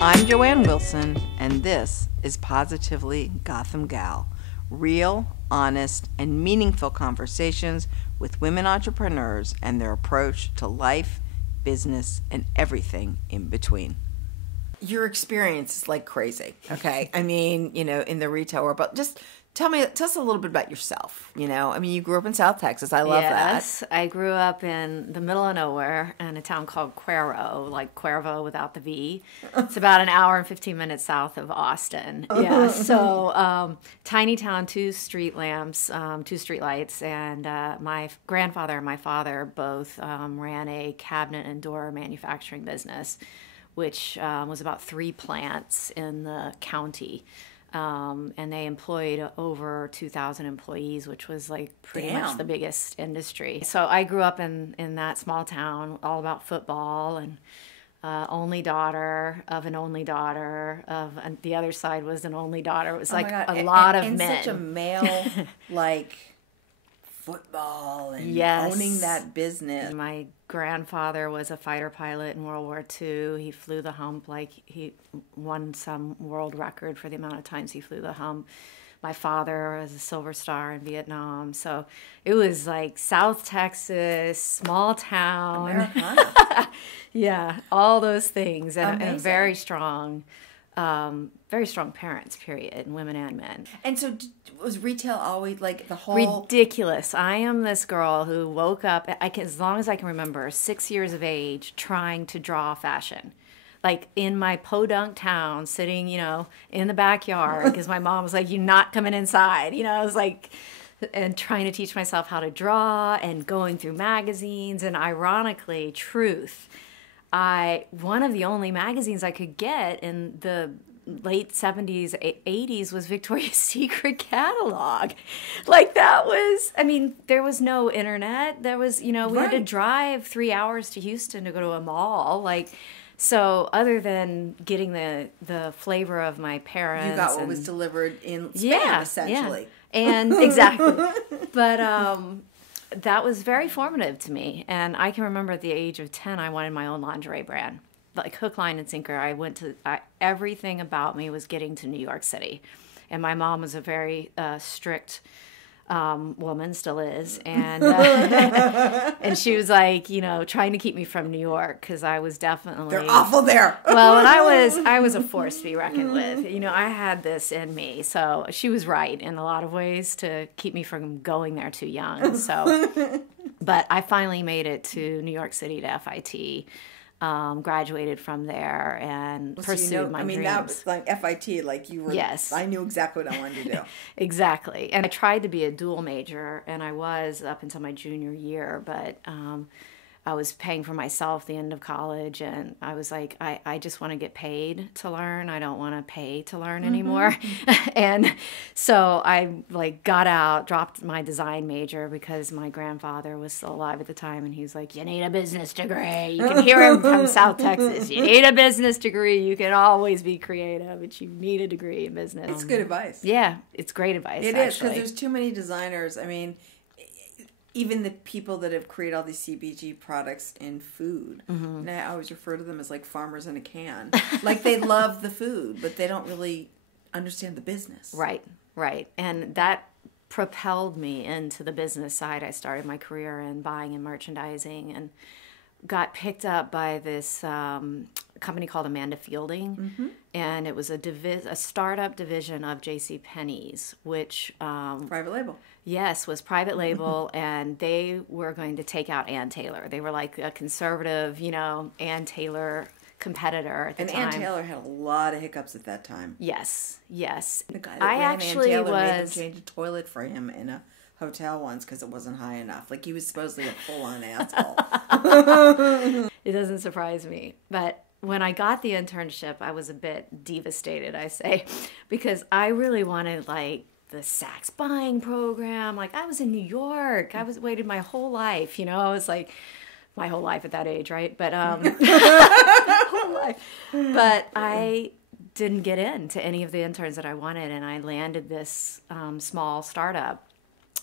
I'm Joanne Wilson, and this is Positively Gotham Gal. Real, honest, and meaningful conversations with women entrepreneurs and their approach to life, business, and everything in between. Your experience is like crazy, okay? I mean, in the retail world, but just tell us a little bit about yourself. You grew up in South Texas. I love that. Yes, I grew up in the middle of nowhere in a town called Cuervo, like Cuervo without the V. It's about an hour and 15 minutes south of Austin. Yeah, so tiny town, 2 street lamps, 2 street lights, and my grandfather and my father both ran a cabinet and door manufacturing business, which was about 3 plants in the county. And they employed over 2,000 employees, which was like pretty much the biggest industry. So I grew up in that small town, all about football, and only daughter of an only daughter of, and the other side was an only daughter. It was like a lot of men. And such a male, like, football and owning that business. My grandfather was a fighter pilot in World War II. He flew the hump, like he won some world record for the amount of times he flew the hump. My father was a Silver Star in Vietnam. So it was like South Texas, small town. Americana. Yeah, all those things. And very strong parents, period, and women and men. And so was retail always like the whole... Ridiculous. I am this girl who woke up, as long as I can remember, 6 years of age, trying to draw fashion. Like in my podunk town, sitting, in the backyard, because my mom was like, "You're not coming inside." I was like... and trying to teach myself how to draw and going through magazines. And ironically, Truth, one of the only magazines I could get in the late 70s, 80s was Victoria's Secret catalog. Like that was, there was no internet. There was, we had to drive 3 hours to Houston to go to a mall. Like, so other than getting the flavor of my parents. You got what was delivered in Spam, essentially. Yeah. And exactly. But that was very formative to me. And I can remember at the age of 10, I wanted my own lingerie brand. Like hook, line, and sinker. Everything about me was getting to New York City. And my mom was a very strict woman, still is. And and she was like, trying to keep me from New York because I was definitely... They're awful there. Well, and I was a force to be reckoned with. I had this in me. So she was right in a lot of ways to keep me from going there too young. So, but I finally made it to New York City to FIT. Graduated from there and pursued my dreams. That was like FIT, like you were. Yes. I knew exactly what I wanted to do. Exactly. And I tried to be a dual major, and I was up until my junior year, but I was paying for myself the end of college, and I was like, I just want to get paid to learn. I don't want to pay to learn anymore. And so I got out, dropped my design major because my grandfather was still alive at the time, and he was like, "You need a business degree." You can hear him from South Texas. "You need a business degree. You can always be creative, but you need a degree in business." It's good advice. Yeah, it's great advice. It is, because there's too many designers. Even the people that have created all these CPG products in food, and I always refer to them as like farmers in a can. Like they love the food, but they don't really understand the business. Right. And that propelled me into the business side. I started my career in buying and merchandising and got picked up by this company called Amanda Fielding, and it was a startup division of JCPenney's, which... private label. Yes, was private label, and they were going to take out Ann Taylor. They were like a conservative, Ann Taylor competitor at the time. And Ann Taylor had a lot of hiccups at that time. Yes. The guy that ran Ann Taylor made him change a toilet for him in a hotel once because it wasn't high enough. Like he was supposedly a full-on asshole. It doesn't surprise me, but when I got the internship, I was a bit devastated, I say, because I really wanted the Saks buying program. Like I was in New York. I waited my whole life, I was like my whole life at that age, right? But whole life. But I didn't get into any of the interns that I wanted, and I landed this small startup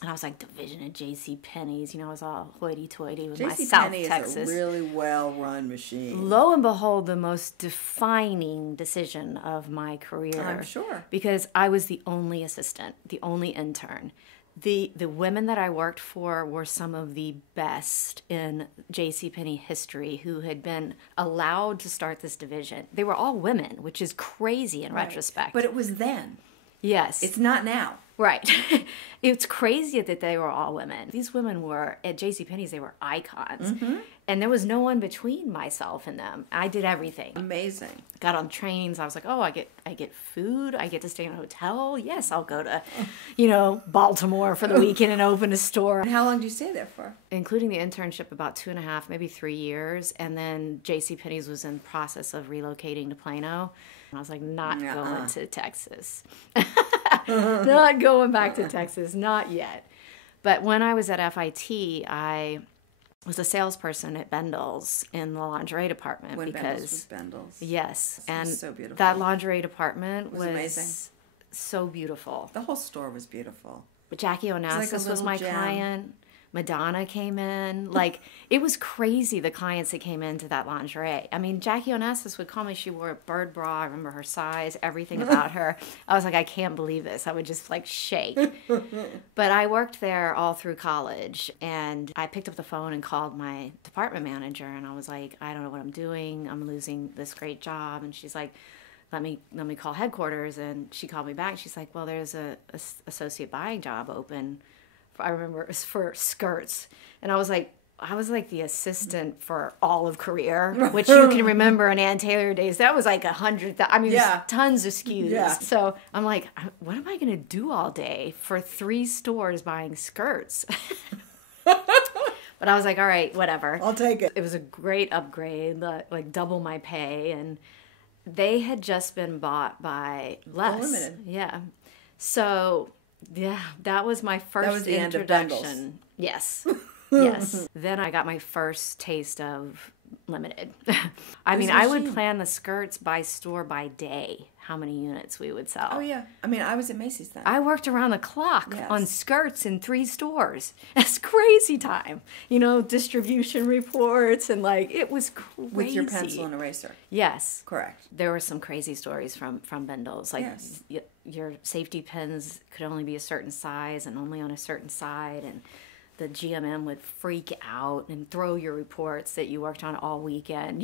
And I was like, division at J.C. Penney's. You know, I was all hoity-toity with my J.C. South Penney Texas. is a really well-run machine. Lo and behold, the most defining decision of my career. I'm sure. Because I was the only assistant, the only intern. The women that I worked for were some of the best in JCPenney history who had been allowed to start this division. They were all women, which is crazy in retrospect. But it was then. Yes. It's not now. Right. It's crazy that they were all women. These women were, at JCPenney's, they were icons. Mm-hmm. And there was no one between myself and them. I did everything. Amazing. Got on trains. I was like, oh, I get food. I get to stay in a hotel. Yes, I'll go to, Baltimore for the weekend and open a store. And how long did you stay there for? Including the internship, about 2.5, maybe 3 years. And then JCPenney's was in the process of relocating to Plano. And I was like, not going to Texas. Not going back to Texas, not yet. But when I was at FIT, I was a salesperson at Bendel's in the lingerie department. When because Bendel's was Bendel's. Yes, and so beautiful. that lingerie department was amazing. So beautiful. The whole store was beautiful. But Jackie Onassis was my client. Madonna came in. Like, it was crazy, the clients that came into that lingerie. I mean, Jackie Onassis would call me. She wore a bird bra. I remember her size, everything about her. I was like, I can't believe this. I would just, like, shake. But I worked there all through college, and I picked up the phone and called my department manager, and I was like, I don't know what I'm doing. I'm losing this great job. And she's like, let me call headquarters. And she called me back. She's like, well, there's a associate buying job open. I remember it was for skirts. And I was like the assistant for Olive Career, which you can remember in Ann Taylor days. That was like 100, tons of SKUs. Yeah. So I'm like, what am I going to do all day for 3 stores buying skirts? But I was like, all right, whatever. I'll take it. It was a great upgrade, like double my pay. And they had just been bought by Les. Unlimited. Yeah. So... yeah, that was my first introduction. Yes. Yes. Then I got my first taste of limited. I mean, I would plan the skirts by store by day, how many units we would sell. Oh, yeah. I mean, I was at Macy's then. I worked around the clock on skirts in 3 stores. It's crazy time. Distribution reports and it was crazy. With your pencil and eraser. Yes. Correct. There were some crazy stories from Bendel's. Yes. Your safety pins could only be a certain size and only on a certain side, and the GMM would freak out and throw your reports that you worked on all weekend,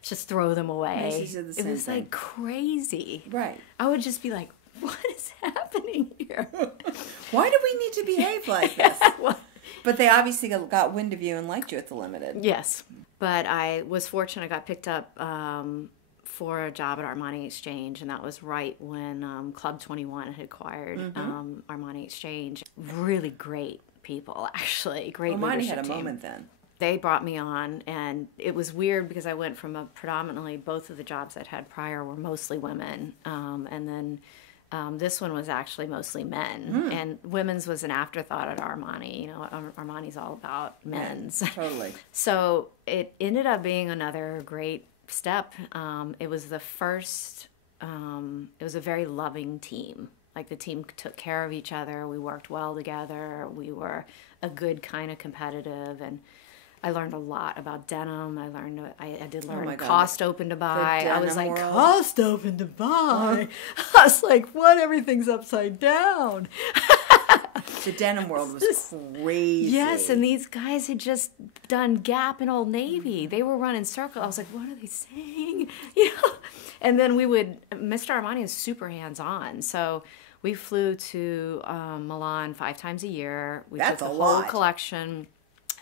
just throw them away. Macy's did the same It was thing. Crazy. Right. I would just be like, what is happening here? Why do we need to behave like this? But they obviously got wind of you and liked you at the Limited. Yes. But I was fortunate. I got picked up for a job at Armani Exchange, and that was right when Club 21 had acquired Armani Exchange. Really great people, actually. Great Armani leadership had a team. moment then. They brought me on, and it was weird because I went from predominantly, both of the jobs I'd had prior were mostly women, and then this one was actually mostly men, and women's was an afterthought at Armani. Armani's all about men's. Yeah, totally. So it ended up being another great step. It was the first, it was a very loving team. Like, the team took care of each other. We worked well together. We were a good kind of competitive, and I learned a lot about denim. I did learn cost open to buy. I was like, world. Cost open to buy? I was like, what? Everything's upside down. The denim world was crazy. Yes, and these guys had just done Gap and Old Navy. They were running circles. I was like, what are they saying? And then Mr. Armani is super hands-on. So we flew to Milan 5 times a year. We That's took the a whole lot. collection.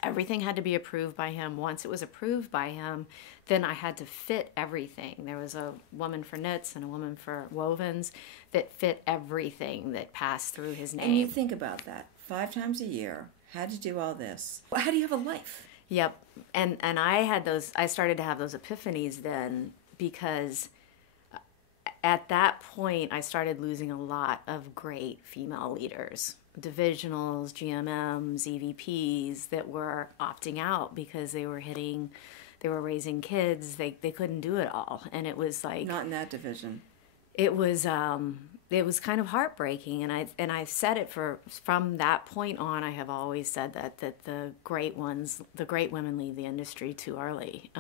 Everything had to be approved by him. Once it was approved by him, then I had to fit everything. There was a woman for knits and a woman for wovens that fit everything that passed through his name. And you think about that. 5 times a year, had to do all this. How do you have a life? Yep. And I started to have those epiphanies then, because at that point I started losing a lot of great female leaders. Divisionals, GMMs, EVPs that were opting out because they were raising kids. They couldn't do it all. And it was like... Not in that division. it was kind of heartbreaking, and I've said it from that point on. I have always said that the great women leave the industry too early,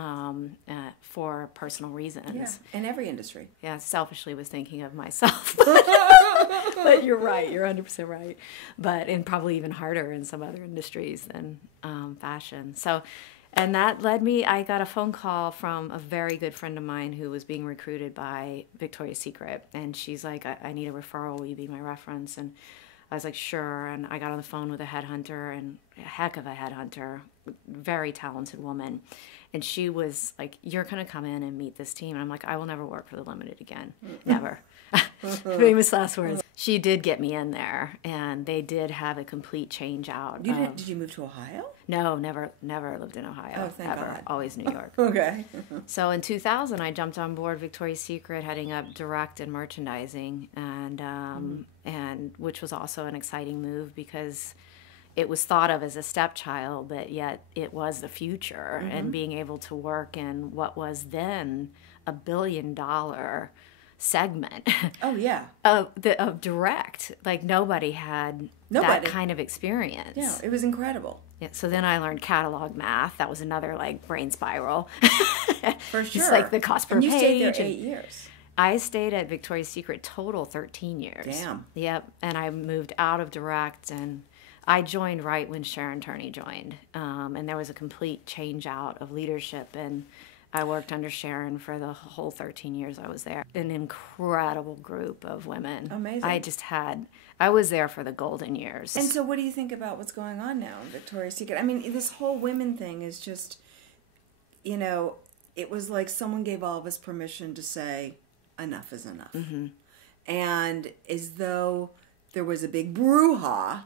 for personal reasons. Yeah, in every industry. Yeah, selfishly was thinking of myself, but you're right. You're 100% right. But and probably even harder in some other industries than fashion. So. And that led me, I got a phone call from a very good friend of mine who was being recruited by Victoria's Secret. And she's like, I need a referral. Will you be my reference? And I was like, sure. And I got on the phone with a headhunter, and a heck of a headhunter, very talented woman. And she was like, you're going to come in and meet this team. And I'm like, I will never work for the Limited again. Never. Famous last words. She did get me in there, and they did have a complete change out. Did you move to Ohio? No, never lived in Ohio. Oh, thank God. Always New York. Okay. So in 2000, I jumped on board Victoria's Secret, heading up direct and merchandising, and which was also an exciting move because it was thought of as a stepchild, but yet it was the future, and being able to work in what was then a $1 billion segment. Oh yeah. of direct. Like nobody had that kind of experience. Yeah, it was incredible. Yeah, so then I learned catalog math. That was another like brain spiral. For sure. Just like the cost per and you page. stayed there 8 years. I stayed at Victoria's Secret total 13 years. Damn. Yep. And I moved out of direct, and I joined right when Sharon Turney joined. And there was a complete change out of leadership, and I worked under Sharon for the whole 13 years I was there. An incredible group of women. Amazing. I was there for the golden years. And so what do you think about what's going on now in Victoria's Secret? I mean, this whole women thing is just, it was like someone gave all of us permission to say, enough is enough. Mm-hmm. And as though there was a big brouhaha,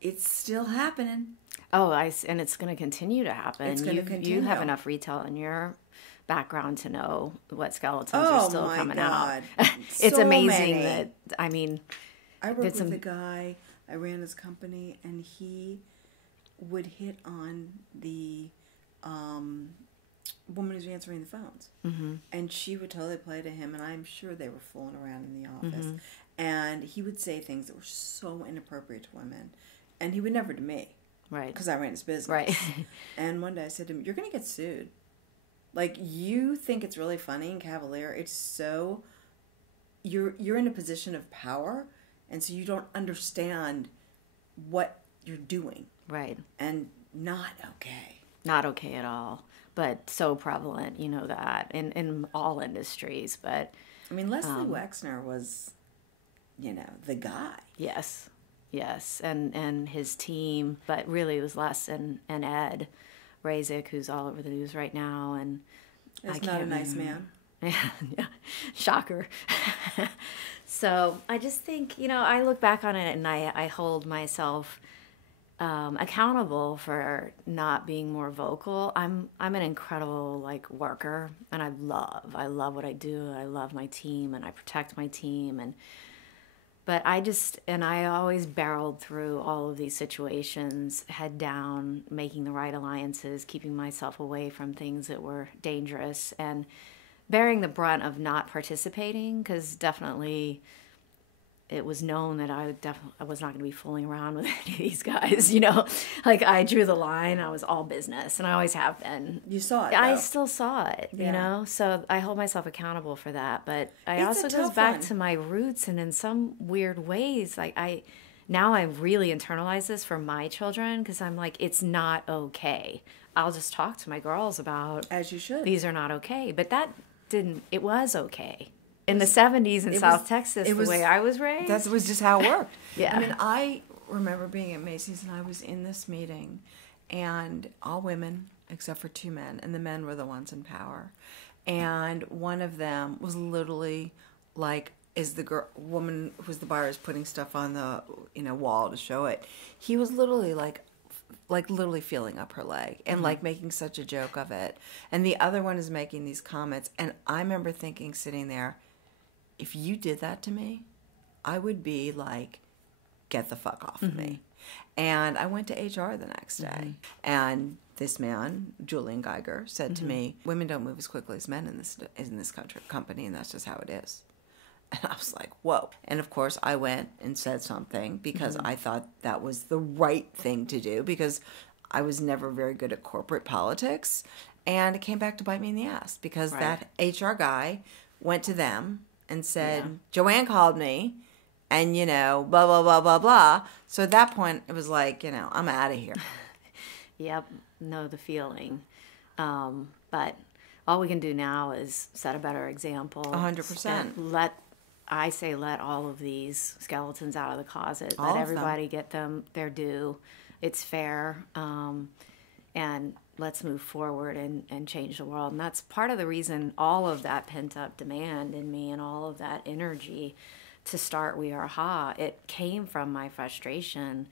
it's still happening. Oh, and it's going to continue to happen. It's going to continue. You have enough retail in your background to know what skeletons are still coming out. It's so amazing many. I worked with a guy, I ran his company, and he would hit on the woman who's answering the phones. Mm-hmm. And she would totally play to him, and I'm sure they were fooling around in the office. Mm-hmm. And he would say things that were so inappropriate to women. And he would never to me. Right. Because I ran his business. Right. And one day I said to him, you're going to get sued. Like, you think it's really funny and cavalier. It's so... You're in a position of power, and so you don't understand what you're doing. Right. And not okay. Not okay at all. But so prevalent, you know that, in all industries. But I mean, Leslie Wexner was, the guy. Yes. Yes, and his team, but really it was Les and Ed Razik, who's all over the news right now, and he's not a nice man. Yeah, shocker. So I just think, I look back on it and I hold myself accountable for not being more vocal. I'm an incredible worker, and I love what I do. I love my team, and I protect my team, But I always barreled through all of these situations, head down, making the right alliances, keeping myself away from things that were dangerous, and bearing the brunt of not participating, because definitely it was known that I was not going to be fooling around with any of these guys, I drew the line. I was all business, and I always have been. You saw it, though. I still saw it, so I hold myself accountable for that. But it also goes back to my roots, and in some weird ways, now I've really internalized this for my children, because I'm like, it's not okay. I'll just talk to my girls about, as you should, these are not okay. But it was okay. In the 70s in South Texas, the way I was raised. That was just how it worked. Yeah. I mean, I remember being at Macy's, and I was in this meeting, and all women except for 2 men, and the men were the ones in power. And one of them was literally is the woman who's the buyer is putting stuff on the wall to show it. He was literally literally feeling up her leg and making such a joke of it. And the other one is making these comments, and I remember thinking, sitting there, if you did that to me, I would be like, get the fuck off of me. And I went to HR the next day, and this man, Julian Geiger, said to me, women don't move as quickly as men in this company, and that's just how it is. And I was like, whoa. And of course, I went and said something because I thought that was the right thing to do because I was never very good at corporate politics. And it came back to bite me in the ass because that HR guy went to them and said, Joanne called me and, blah, blah, blah, blah, blah. So at that point, it was like, I'm out of here. Yep, know the feeling. But all we can do now is set a better example. 100%. Let all of these skeletons out of the closet. All Let of everybody get them their due. It's fair. And let's move forward and change the world. And that's part of the reason all of that pent-up demand in me and all of that energy to start We Are HA, it came from my frustration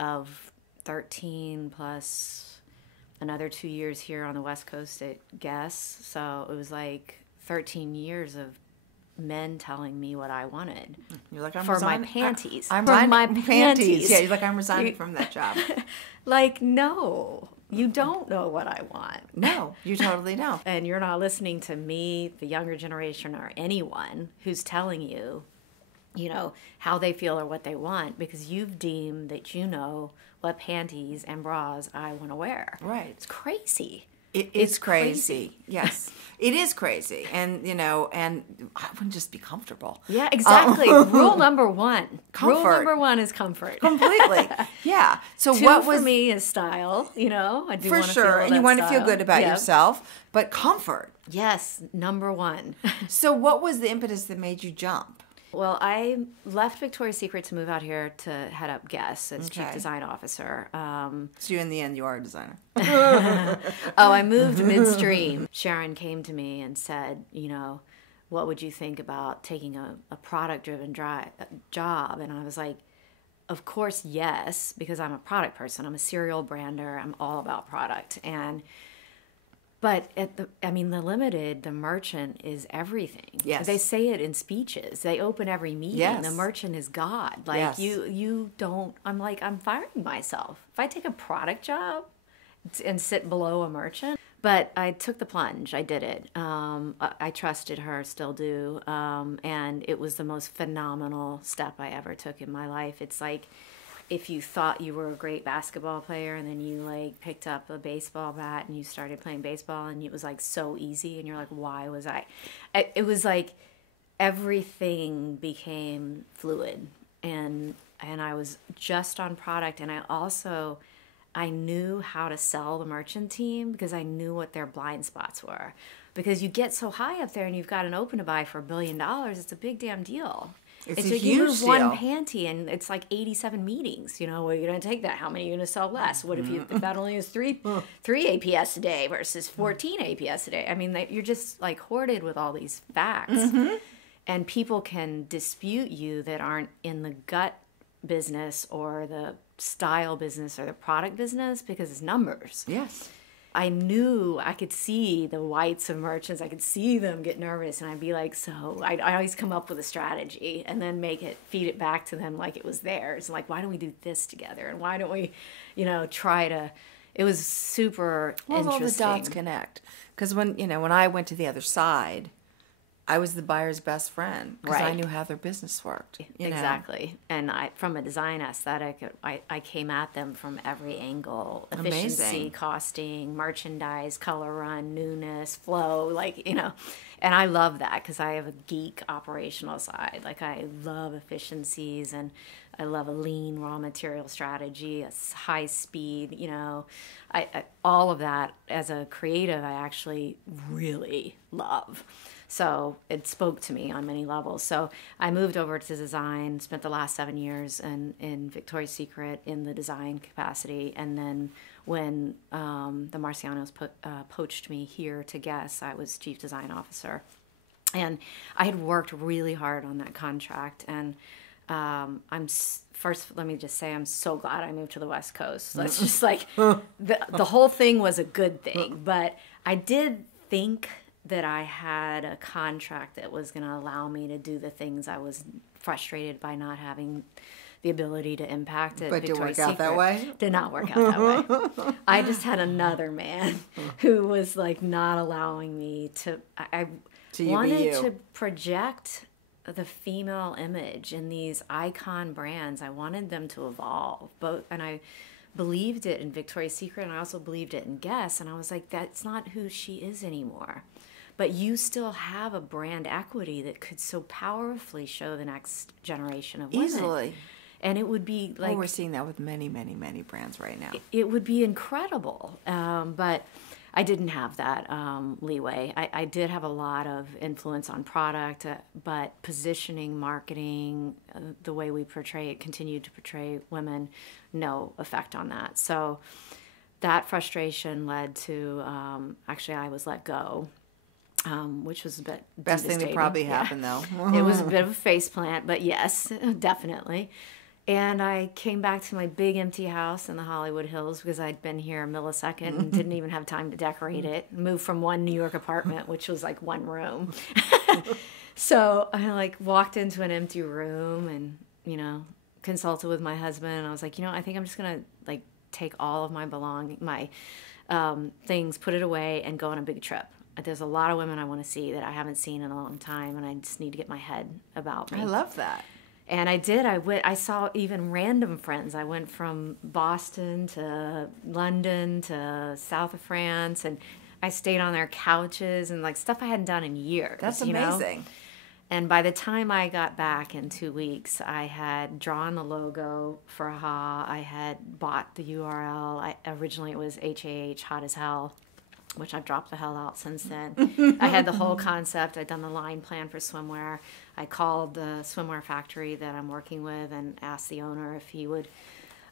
of 13 plus another 2 years here on the West Coast at Guess. So it was like 13 years of men telling me what I wanted. You're like, I'm for resigning. my panties. I'm for my panties. Yeah, you're like, I'm resigning from that job. Like, no, you don't know what I want. No, you totally don't. And you're not listening to me, the younger generation, or anyone who's telling you, how they feel or what they want, because you've deemed that you know what panties and bras I want to wear. Right. It's crazy. It's crazy. Yes, it is crazy. And, and I wouldn't just be comfortable. Yeah, exactly. Rule number one. Comfort. Rule number one is comfort. Completely. Yeah. So Two what for was me is style, I do for want to sure. feel And you that want to feel style. good about Yep. yourself, but comfort. Yes, number one. So what was the impetus that made you jump? Well, I left Victoria's Secret to move out here to head up Guess as Chief Okay. Design Officer. So in the end, you are a designer. I moved midstream. Sharon came to me and said, what would you think about taking a product-driven job? And I was like, of course, yes, because I'm a product person. I'm a serial brander. I'm all about product. But the merchant is everything. Yes. They say it in speeches. They open every meeting. Yes. The merchant is God. Like, Yes. you don't, I'm firing myself. If I take a product job and sit below a merchant. But I took the plunge. I did it. I trusted her, still do. And it was the most phenomenal step I ever took in my life. It's like, if you thought you were a great basketball player and then you picked up a baseball bat and you started playing baseball and it was so easy and you're like, why was it was like everything became fluid and I was just on product. And I knew how to sell the merchant team because I knew what their blind spots were, because you get so high up there and you've got an open to buy for $1 billion. It's a big damn deal. It's like a you huge move one deal. panty and it's like 87 meetings. Well, you're going to take that. How many are you going to sell less? What if that only is three APS a day versus 14 APS a day? I mean, you're just hoarded with all these facts. And people can dispute you that aren't in the gut business or the style business or the product business because it's numbers. Yes. I knew I could see the whites of merchants. I could see them get nervous, and I'd be like, so I always come up with a strategy and then feed it back to them like it was theirs. Like, why don't we do this together? And why don't we, try to? It was super interesting. All the dots connect. Because when I went to the other side, I was the buyer's best friend because I Right. knew how their business worked. Exactly. And from a design aesthetic, I came at them from every angle. Efficiency, Amazing. costing, merchandise, color run, newness, flow, and I love that because I have a geek operational side. I love efficiencies and I love a lean raw material strategy, a high speed, all of that as a creative, I actually really love. So it spoke to me on many levels. So I moved over to design, spent the last 7 years in Victoria's Secret in the design capacity. And then when the Marcianos poached me here to Guess, I was chief design officer. And I had worked really hard on that contract. And first, let me just say, I'm so glad I moved to the West Coast. That's just the whole thing was a good thing. But I did think that I had a contract that was going to allow me to do the things I was frustrated by not having the ability to impact it. But did it work out that way? Did not work out that way. I just had another man who was not allowing me to. I To you be wanted you. to project the female image in these icon brands. I wanted them to evolve, and I believed it in Victoria's Secret, and I also believed it in Guess, and I was like, that's not who she is anymore. But you still have a brand equity that could so powerfully show the next generation of women. Easily. And it would be like... we're seeing that with many, many, many brands right now. It would be incredible. But I didn't have that leeway. I did have a lot of influence on product, but positioning, marketing, the way we continued to portray women, no effect on that. So that frustration led to, actually, I was let go. Which was a bit best thing that probably happened, though. It was a bit of a faceplant, but yes, definitely. And I came back to my big empty house in the Hollywood Hills because I'd been here a millisecond and didn't even have time to decorate it. Moved from one New York apartment, which was like one room. So I like walked into an empty room and, consulted with my husband. And I was like, I think I'm just going to like take all of my things, put it away and go on a big trip. There's a lot of women I want to see that I haven't seen in a long time, and I just need to get my head about me. I love that. And I did. I saw even random friends. I went from Boston to London to south of France, and I stayed on their couches and like stuff I hadn't done in years. That's amazing. And by the time I got back in 2 weeks, I had drawn the logo for HAH. I had bought the URL. Originally it was HAH, hot as hell, which I've dropped the hell out since then. I had the whole concept. I'd done the line plan for swimwear. I called the swimwear factory that I'm working with and asked the owner if he would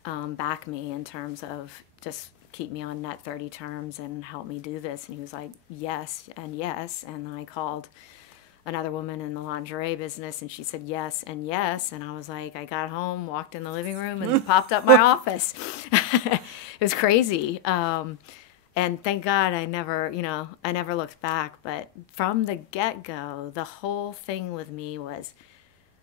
back me in terms of just keep me on net 30 terms and help me do this. And he was like, yes and yes. And then I called another woman in the lingerie business, and she said yes and yes. And I was like, I got home, walked in the living room, and popped up my office. It was crazy. And thank God I never looked back. But from the get-go, the whole thing with me was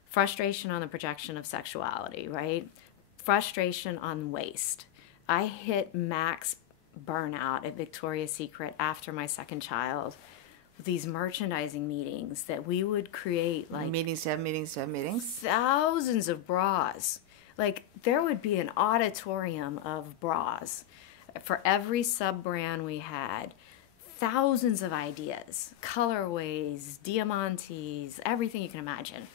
frustration on the projection of sexuality, right? Frustration on waste. I hit max burnout at Victoria's Secret after my second child with these merchandising meetings that we would create like... Meetings to have meetings to have meetings? Thousands of bras. Like, there would be an auditorium of bras. For every sub-brand we had, thousands of ideas, colorways, diamantes, everything you can imagine,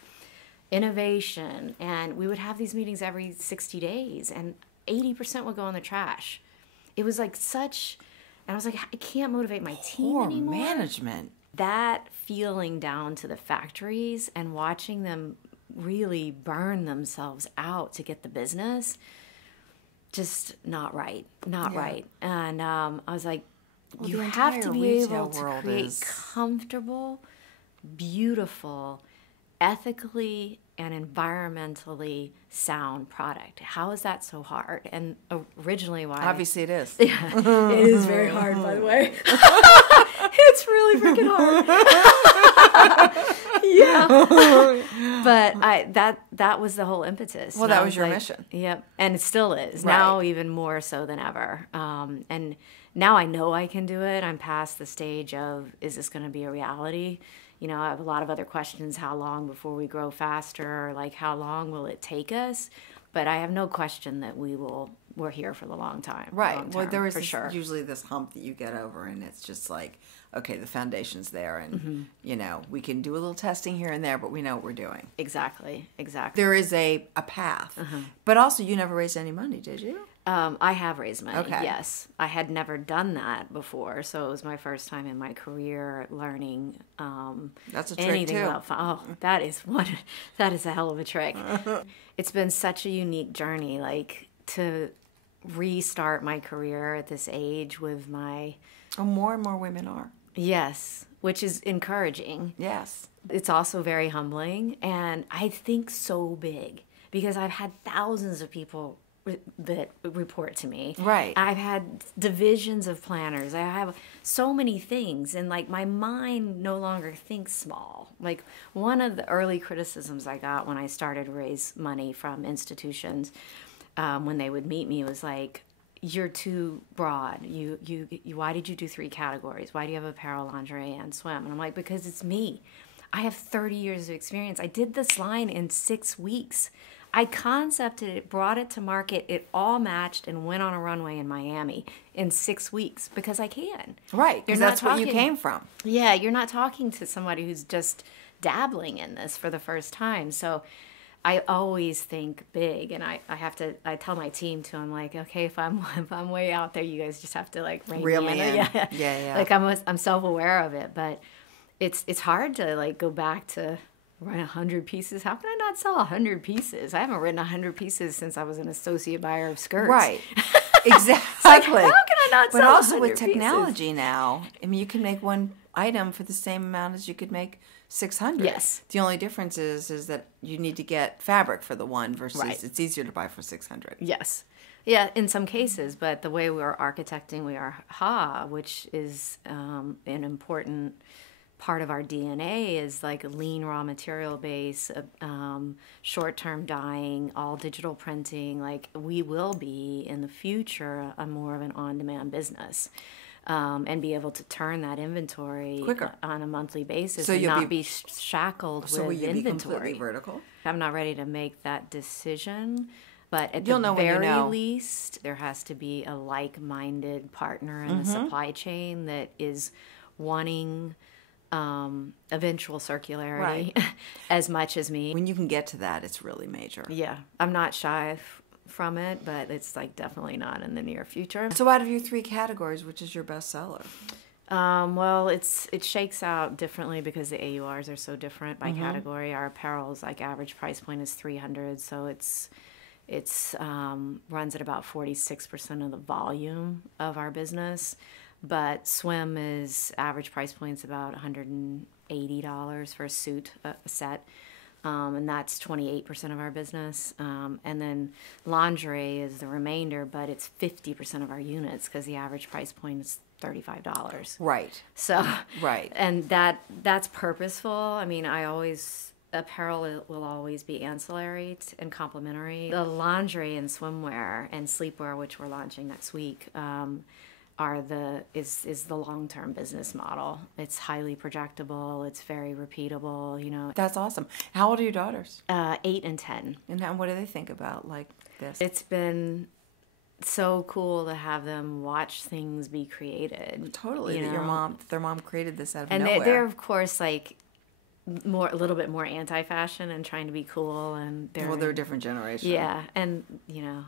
innovation. And we would have these meetings every 60 days, and 80% would go in the trash. It was like such, and I was like, I can't motivate my team anymore. Poor management. That feeling down to the factories and watching them really burn themselves out to get the business, just not right. And I was like, you have to be able to create comfortable, beautiful, ethically and environmentally sound product. How is that so hard? And originally why... Obviously it is. Yeah, it is very hard, by the way. It's really freaking hard. Yeah. But that was the whole impetus. Well, that was your mission. Yep. And it still is. Right. Now even more so than ever. And now I know I can do it. I'm past the stage of, is this going to be a reality? I have a lot of other questions. How long before we grow faster? Like, how long will it take us? But I have no question that we're here for the long time. Right. Long Well, term, there is usually this hump that you get over, and it's just like, okay, the foundation's there, and, we can do a little testing here and there, but we know what we're doing. Exactly. There is a path. But also, you never raised any money, did you? I have raised money, okay. Yes. I had never done that before, so it was my first time in my career learning That's a trick, anything too. That is a hell of a trick. It's been such a unique journey, like, to restart my career at this age with my... Oh, more and more women are. Yes, which is encouraging. Yes. It's also very humbling, and I think so big, because I've had thousands of people that report to me. Right. I've had divisions of planners. I have so many things, and like my mind no longer thinks small. Like one of the early criticisms I got when I started to raise money from institutions, when they would meet me, was like, you're too broad. You why did you do 3 categories? Why do you have apparel, lingerie, and swim? And I'm like, because it's me. I have 30 years of experience. I did this line in 6 weeks. I concepted it, brought it to market, it all matched, and went on a runway in Miami in 6 weeks because I can. Right, because that's what you came from. Yeah, you're not talking to somebody who's just dabbling in this for the first time. So I always think big, and I tell my team too, I'm like, okay, if I'm way out there, you guys just have to like reel me in. Yeah. Like I'm self-aware of it, but it's hard to like go back to run 100 pieces. How can I not sell 100 pieces? I haven't written 100 pieces since I was an associate buyer of skirts. Right. Exactly. Like, how can I not sell 100 But also with pieces? technology now, I mean, you can make one item for the same amount as you could make 600. Yes. The only difference is that you need to get fabric for the one versus Right. it's easier to buy for 600. Yes. Yeah, in some cases, but the way we're architecting, we are HAH, which is an important part of our DNA, is like a lean raw material base, short-term dyeing, all digital printing. Like we will be in the future a more of an on-demand business. And be able to turn that inventory quicker on a monthly basis, so and you'll not be shackled so with will you inventory. be completely vertical? I'm not ready to make that decision, but at You'll the know when you very know. least, there has to be a like-minded partner in the supply chain that is wanting eventual circularity Right. as much as me. When you can get to that, it's really major. Yeah, I'm not shy from it, but it's like definitely not in the near future. So out of your 3 categories, which is your best seller? Well, it shakes out differently because the AURs are so different by category. Our apparel's like average price point is $300, so it's runs at about 46% of the volume of our business. But swim is average price point's about $180 for a suit, a set. And that's 28% of our business. And then lingerie is the remainder, but it's 50% of our units because the average price point is $35. Right. So, Right. and that's purposeful. I mean, apparel will always be ancillary and complementary. The lingerie and swimwear and sleepwear, which we're launching next week, is the long-term business model. It's highly projectable. It's very repeatable. You know, That's awesome. How old are your daughters? 8 and 10. And what do they think about like this? It's been so cool to have them watch things be created. Totally. you That know? their mom created this out of And nowhere. they're of course like a little bit more anti-fashion and trying to be cool, and they're a different generation. Yeah, and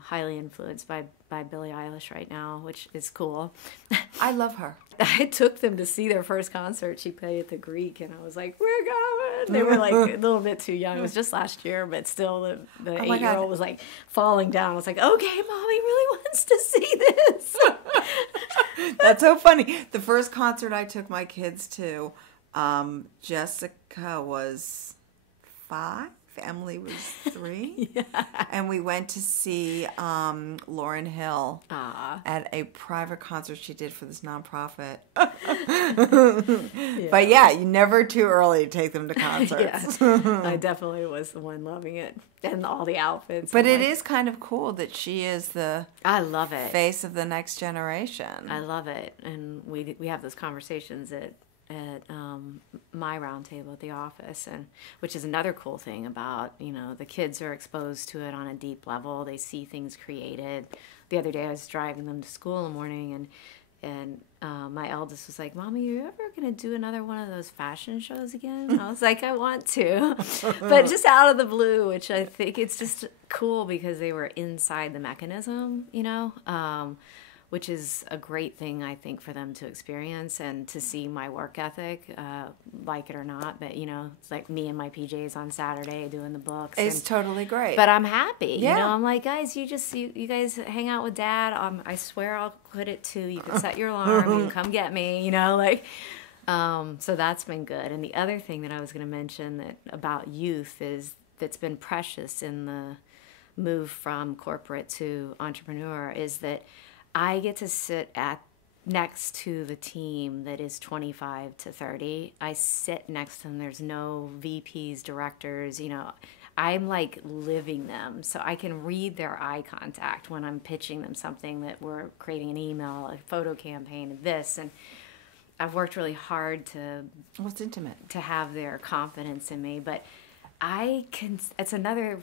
highly influenced by Billie Eilish right now, which is cool. I love her. I took them to see their first concert. She played at the Greek, and I was like, "We're going." They were like a little bit too young. It was just last year, but still, the Oh my 8-year-old God. was like falling down. I was like, "Okay, Mommy really wants to see this." That's so funny. The first concert I took my kids to, Jessica was 5, Emily was 3, and we went to see Lauryn Hill at a private concert she did for this nonprofit. But yeah, you're never too early to take them to concerts. Yeah, I definitely was the one loving it, and all the outfits. But I'm it like, is kind of cool that she is the I love it. face of the next generation. I love it, and we have those conversations at my round table at the office, and which is another cool thing about the kids are exposed to it on a deep level. They see things created. The other day I was driving them to school in the morning, and my eldest was like, "Mommy, are you ever going to do another one of those fashion shows again?" I was like, "I want to," but just out of the blue, which I think it's just cool because they were inside the mechanism, which is a great thing, I think, for them to experience and to see my work ethic, like it or not. But, it's like me in my PJs on Saturday doing the books. It's totally great. But I'm happy. Yeah. I'm like, guys, you guys hang out with Dad. I swear I'll put it to you. Can set your alarm. You can come get me, so that's been good. And the other thing that I was going to mention about youth that's been precious in the move from corporate to entrepreneur is that I get to sit next to the team that is 25 to 30. I sit next to them. There's no VPs, directors, I'm like living them. So I can read their eye contact when I'm pitching them something that we're creating an email, a photo campaign, this. And I've worked really hard to What's intimate? to have their confidence in me, but it's another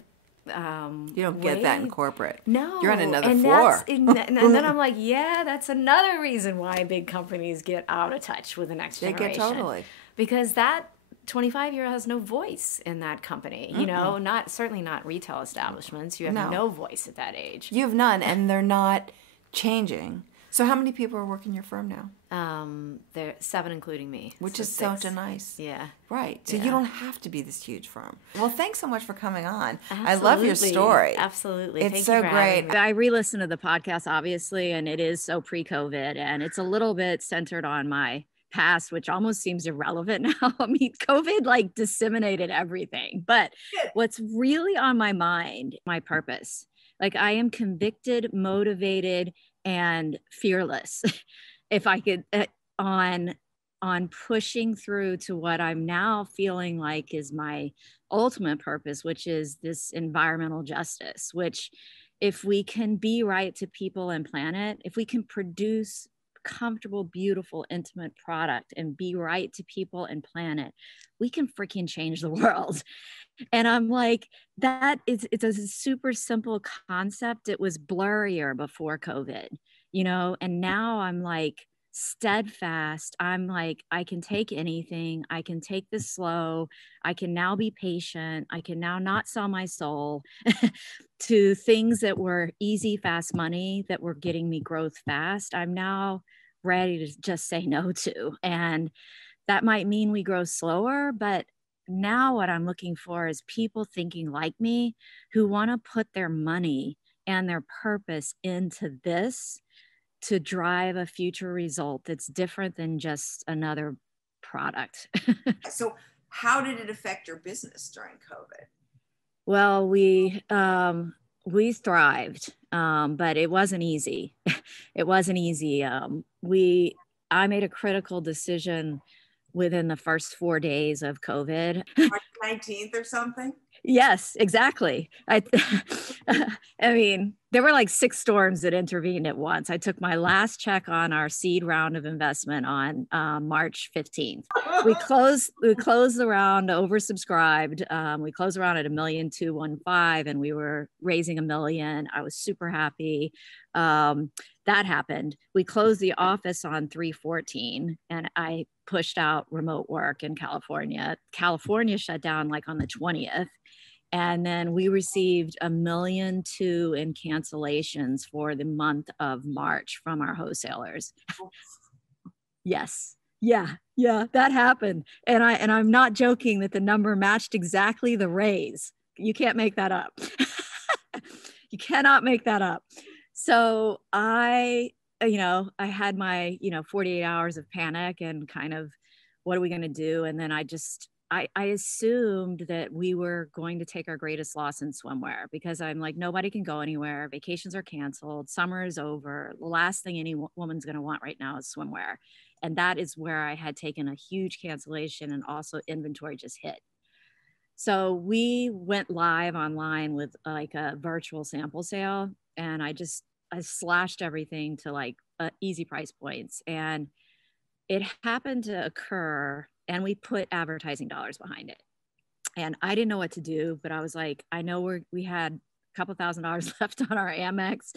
You don't get that in corporate. No. You're on another and floor. And then I'm like, yeah, that's another reason why big companies get out of touch with the next They generation. get totally. Because that 25-year-old has no voice in that company. You know, certainly not retail establishments. You have no voice at that age. You have none, and they're not changing. So how many people are working your firm now? There 7, including me. Which so is 6. so nice. Yeah. Right. So you don't have to be this huge firm. Well, thanks so much for coming on. Absolutely. I love your story. Absolutely. It's Thank so you for great. having me. I re-listened to the podcast, obviously, and it is so pre-COVID, and it's a little bit centered on my past, which almost seems irrelevant now. I mean, COVID like disseminated everything, but what's really on my mind, my purpose. Like I am convicted, motivated, and fearless. If I could, on pushing through to what I'm now feeling like is my ultimate purpose, which is this environmental justice, which if we can be right to people and planet, if we can produce comfortable, beautiful, intimate product and be right to people and planet, we can freaking change the world. And I'm like, it's a super simple concept. It was blurrier before COVID, you know, and now I'm like steadfast. I'm like, I can take anything. I can take this slow. I can now be patient. I can now not sell my soul to things that were easy, fast money that were getting me growth fast. I'm now ready to just say no to. And that might mean we grow slower, but now what I'm looking for is people thinking like me who want to put their money and their purpose into this to drive a future result that's different than just another product. So how did it affect your business during COVID? Well, we thrived, but it wasn't easy. It wasn't easy. I made a critical decision within the first 4 days of COVID. March 19th or something? Yes, exactly. I mean, there were like 6 storms that intervened at once. I took my last check on our seed round of investment on March 15th. We closed the round oversubscribed. We closed the round at $1,215,000 and we were raising $1 million. I was super happy. That happened. We closed the office on 3/14 and I pushed out remote work in California. California shut down like on the 20th. And then we received $1.2 million in cancellations for the month of March from our wholesalers. Yes. Yeah, that happened. And I'm not joking that the number matched exactly the raise. You can't make that up. You cannot make that up. So I had my, 48 hours of panic and kind of, what are we going to do? And then I assumed that we were going to take our greatest loss in swimwear because I'm like, nobody can go anywhere. Vacations are canceled. Summer is over. The last thing any woman's going to want right now is swimwear. And that is where I had taken a huge cancellation and also inventory just hit. So we went live online with like a virtual sample sale. And I slashed everything to like easy price points. And it happened to occur and we put advertising dollars behind it. And I didn't know what to do, but I was like, I know we had a couple $1,000s left on our Amex.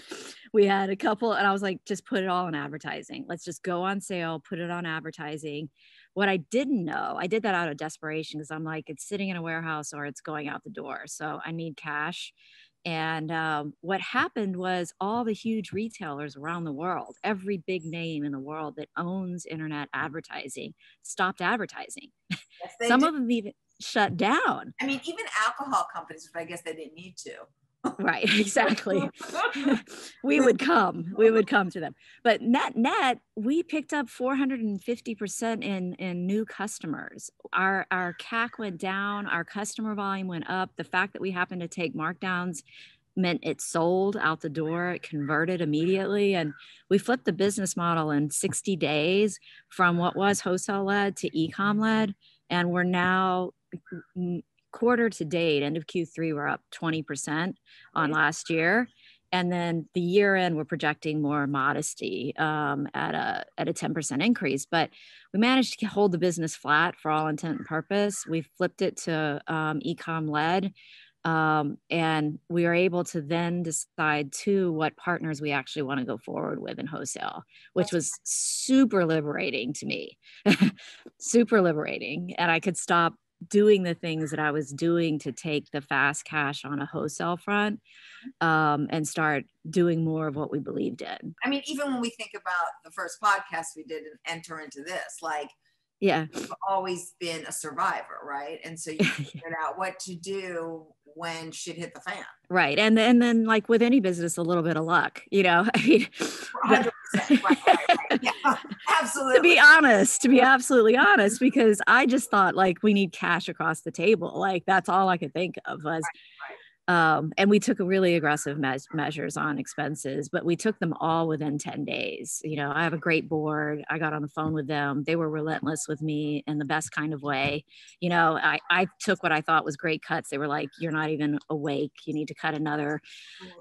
We had a couple, and I was like, just put it all in advertising. Let's just go on sale, put it on advertising. What I didn't know, I did that out of desperation because I'm like, it's sitting in a warehouse or it's going out the door. So I need cash. And what happened was all the huge retailers around the world, every big name in the world that owns internet advertising, stopped advertising. Yes, Some of them even shut down. I mean, even alcohol companies, but I guess they didn't need to. Right, exactly. we would come to them. But net, we picked up 450% in new customers. Our CAC went down, our customer volume went up. The fact that we happened to take markdowns meant it sold out the door, it converted immediately. And we flipped the business model in 60 days from what was wholesale led to e-com led. And we're now quarter to date, end of Q3, we're up 20% on last year. And then the year end, we're projecting more modesty at a 10% increase. But we managed to hold the business flat for all intent and purpose. We flipped it to e-com led. And we are able to then decide too what partners we actually want to go forward with in wholesale, which was super liberating to me. Super liberating. And I could stop doing the things that I was doing to take the fast cash on a wholesale front, and start doing more of what we believed in. I mean, even when we think about the first podcast we did and enter into this, like, yeah, you've always been a survivor, right? And so you figured out what to do when shit hit the fan. Right. And then like with any business, a little bit of luck, you know, I mean, 100%. Right. Yeah, absolutely. to be absolutely honest, because I just thought like we need cash across the table. Like that's all I could think of was, and we took a really aggressive measures on expenses, but we took them all within 10 days. You know, I have a great board. I got on the phone with them. They were relentless with me in the best kind of way. You know, I took what I thought was great cuts. They were like, you're not even awake. You need to cut another.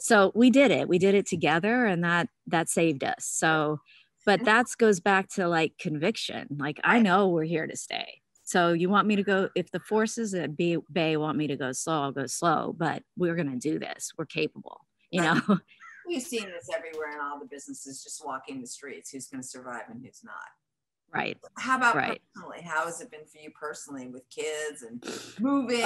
So we did it. We did it together, and that saved us. So, but that goes back to like conviction. Like, I know we're here to stay. So you want me to go, if the forces at Bay want me to go slow, I'll go slow, but we're going to do this. We're capable, you know? We've seen this everywhere in all the businesses, just walking the streets, who's going to survive and who's not. Right. How about personally? How has it been for you personally with kids and moving,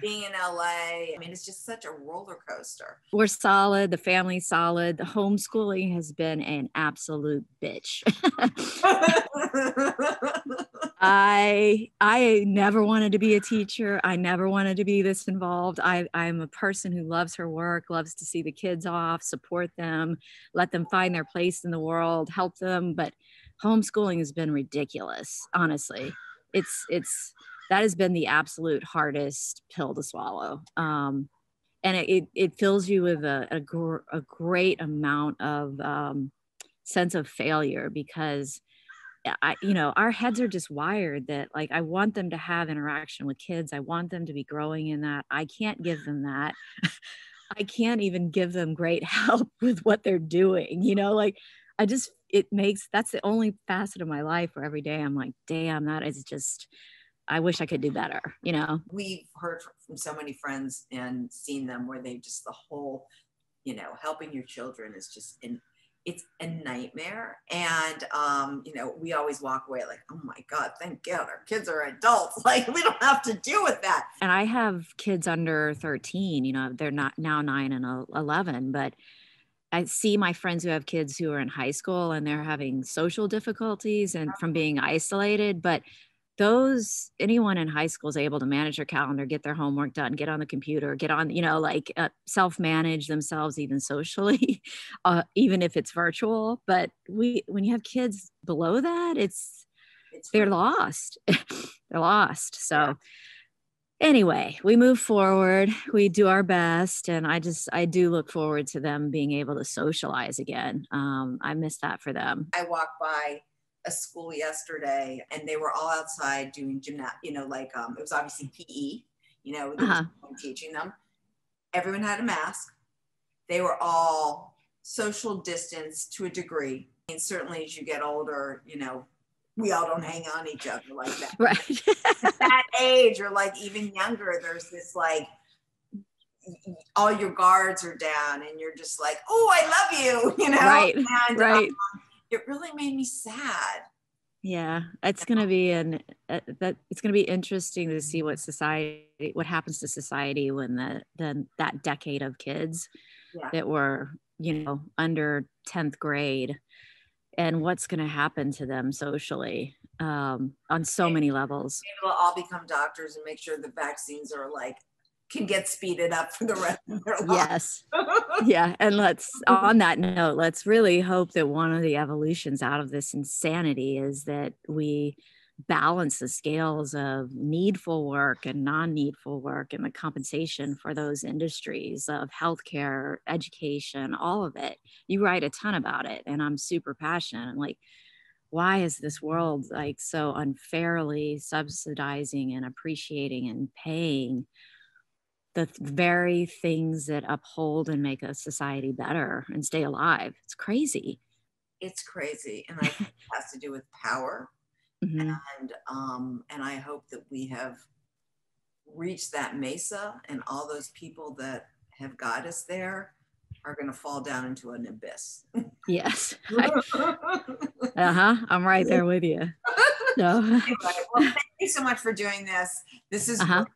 being in LA? I mean, it's just such a roller coaster. We're solid. The family's solid. The homeschooling has been an absolute bitch. I never wanted to be a teacher. I never wanted to be this involved. I'm a person who loves her work, loves to see the kids off, support them, let them find their place in the world, help them. But homeschooling has been ridiculous. Honestly, that has been the absolute hardest pill to swallow. And it fills you with a great amount of sense of failure, because our heads are just wired that like, I want them to have interaction with kids. I want them to be growing in that. I can't give them that. I can't even give them great help with what they're doing, like that's the only facet of my life where every day I'm like, damn, that is just, I wish I could do better, We've heard from so many friends and seen them where they just, the whole, helping your children is just it's a nightmare. And, we always walk away like, oh my God, thank God our kids are adults. Like, we don't have to deal with that. And I have kids under 13, they're not now 9 and 11, but I see my friends who have kids who are in high school and they're having social difficulties and from being isolated. But anyone in high school is able to manage their calendar, get their homework done, get on the computer, get on, self-manage themselves, even socially, even if it's virtual. But when you have kids below that, they're lost. They're lost. So anyway, we move forward, we do our best. And I do look forward to them being able to socialize again. I miss that for them. I walked by a school yesterday and they were all outside doing gymnastics, it was obviously PE, teaching them. Everyone had a mask. They were all social distance to a degree. And certainly as you get older, we all don't hang on each other like that. Right. At that age or like even younger, there's this like, all your guards are down and you're just like, oh, I love you, Right. And, right. It really made me sad. Yeah, it's going to be it's going to be interesting to see what happens to society when that decade of kids that were, under 10th grade, and what's going to happen to them socially on so many levels. Maybe they'll all become doctors and make sure the vaccines are can get speeded up for the rest of their lives. Yes. Yeah. And on that note, let's really hope that one of the evolutions out of this insanity is that we balance the scales of needful work and non-needful work and the compensation for those industries of healthcare, education, all of it. You write a ton about it, and I'm super passionate. I'm like, why is this world so unfairly subsidizing and appreciating and paying the very things that uphold and make a society better and stay alive. It's crazy. It's crazy. And I think it has to do with power. Mm-hmm. And I hope that we have reached that mesa, and all those people that have got us there are going to fall down into an abyss. Yes. I'm right there with you. So. Anyway, well, thank you so much for doing this. This is great.